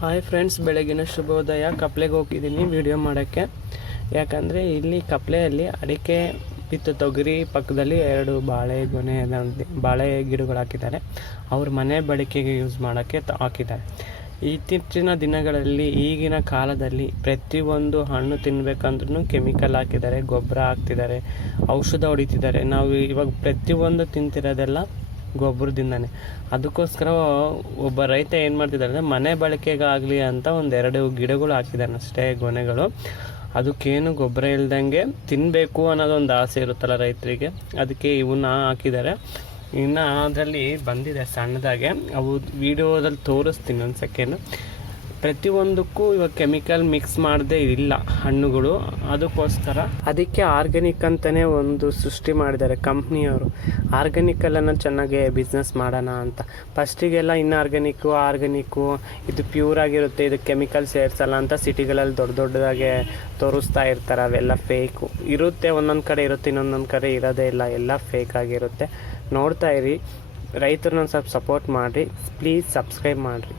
Hi friends ಬೆಳಗಿನ ಶುಭೋದಯ. ಕಪ್ಲೆಗೆ ಹೋಗಿದ್ದೀನಿ ವಿಡಿಯೋ ಮಾಡೋಕ್ಕೆ. ಯಾಕಂದರೆ ಇಲ್ಲಿ ಕಪ್ಲೆಯಲ್ಲಿ ಅಡಿಕೆ ಬಿತ್ತು ತೊಗರಿ, ಪಕ್ಕದಲ್ಲಿ ಎರಡು ಬಾಳೆ ಗೊನೆ ಬಾಳೆ ಗಿಡಗಳು ಹಾಕಿದ್ದಾರೆ. ಅವ್ರ ಮನೆ ಬಳಕೆಗೆ ಯೂಸ್ ಮಾಡೋಕ್ಕೆ ಹಾಕಿದ್ದಾರೆ. ಇತ್ತೀಚಿನ ದಿನಗಳಲ್ಲಿ, ಈಗಿನ ಕಾಲದಲ್ಲಿ ಪ್ರತಿಯೊಂದು ಹಣ್ಣು ತಿನ್ನಬೇಕಂದ್ರೂ ಕೆಮಿಕಲ್ ಹಾಕಿದ್ದಾರೆ, ಗೊಬ್ಬರ ಹಾಕ್ತಿದ್ದಾರೆ, ಔಷಧ ಹೊಡಿತಿದ್ದಾರೆ. ನಾವು ಇವಾಗ ಪ್ರತಿಯೊಂದು ತಿಂತಿರೋದೆಲ್ಲ ಗೊಬ್ಬರದಿಂದಾನೆ. ಅದಕ್ಕೋಸ್ಕರ ಒಬ್ಬ ರೈತ ಏನು ಮಾಡ್ತಿದ್ದಾರೆ ಅಂದರೆ ಮನೆ ಬಳಕೆಗಾಗಲಿ ಅಂತ ಒಂದೆರಡು ಗಿಡಗಳು ಹಾಕಿದ್ದಾನೆ ಅಷ್ಟೇ ಗೊನೆಗಳು. ಅದಕ್ಕೇನು ಗೊಬ್ಬರ ಇಲ್ದಂಗೆ ತಿನ್ನಬೇಕು ಅನ್ನೋದೊಂದು ಆಸೆ ಇರುತ್ತಲ್ಲ ರೈತರಿಗೆ. ಅದಕ್ಕೆ ಇವನ್ನ ಹಾಕಿದ್ದಾರೆ ಇನ್ನು ಅದರಲ್ಲಿ ಬಂದಿದೆ ಸಣ್ಣದಾಗೆ. ಅವು ವಿಡಿಯೋದಲ್ಲಿ ತೋರಿಸ್ತೀನಿ ಒಂದು ಸೆಕೆಂಡು ಪ್ರತಿಯೊಂದಕ್ಕೂ ಇವಾಗ ಕೆಮಿಕಲ್ ಮಿಕ್ಸ್ ಮಾಡದೇ ಇಲ್ಲ ಹಣ್ಣುಗಳು. ಅದಕ್ಕೋಸ್ಕರ ಅದಕ್ಕೆ ಆರ್ಗ್ಯಾನಿಕ್ ಅಂತಲೇ ಒಂದು ಸೃಷ್ಟಿ ಮಾಡಿದ್ದಾರೆ ಕಂಪ್ನಿಯವರು. ಆರ್ಗ್ಯಾನಿಕಲ್ಲನ್ನು ಚೆನ್ನಾಗಿ ಬಿಸ್ನೆಸ್ ಮಾಡೋಣ ಅಂತ. ಫಸ್ಟಿಗೆಲ್ಲ ಇನ್ನು ಆರ್ಗ್ಯಾನಿಕ್ಕು ಆರ್ಗ್ಯಾನಿಕ್ಕು ಇದು ಪ್ಯೂರ್ ಆಗಿರುತ್ತೆ, ಇದು ಕೆಮಿಕಲ್ ಸೇರಿಸಲ್ಲ ಅಂತ ಸಿಟಿಗಳಲ್ಲಿ ದೊಡ್ಡ ದೊಡ್ಡದಾಗೆ ತೋರಿಸ್ತಾ ಇರ್ತಾರೆ, ಅವೆಲ್ಲ ಫೇಕು ಇರುತ್ತೆ, ಒಂದೊಂದು ಕಡೆ ಇರುತ್ತೆ, ಇನ್ನೊಂದೊಂದು ಕಡೆ ಇರೋದೇ ಇಲ್ಲ, ಎಲ್ಲ ಫೇಕ್ ಆಗಿರುತ್ತೆ. ನೋಡ್ತಾ ಇರಿ ರೈತರನ್ನ ಸ್ವಲ್ಪ ಸಪೋರ್ಟ್ ಮಾಡಿರಿ ಪ್ಲೀಸ್ ಸಬ್ಸ್ಕ್ರೈಬ್ ಮಾಡಿರಿ.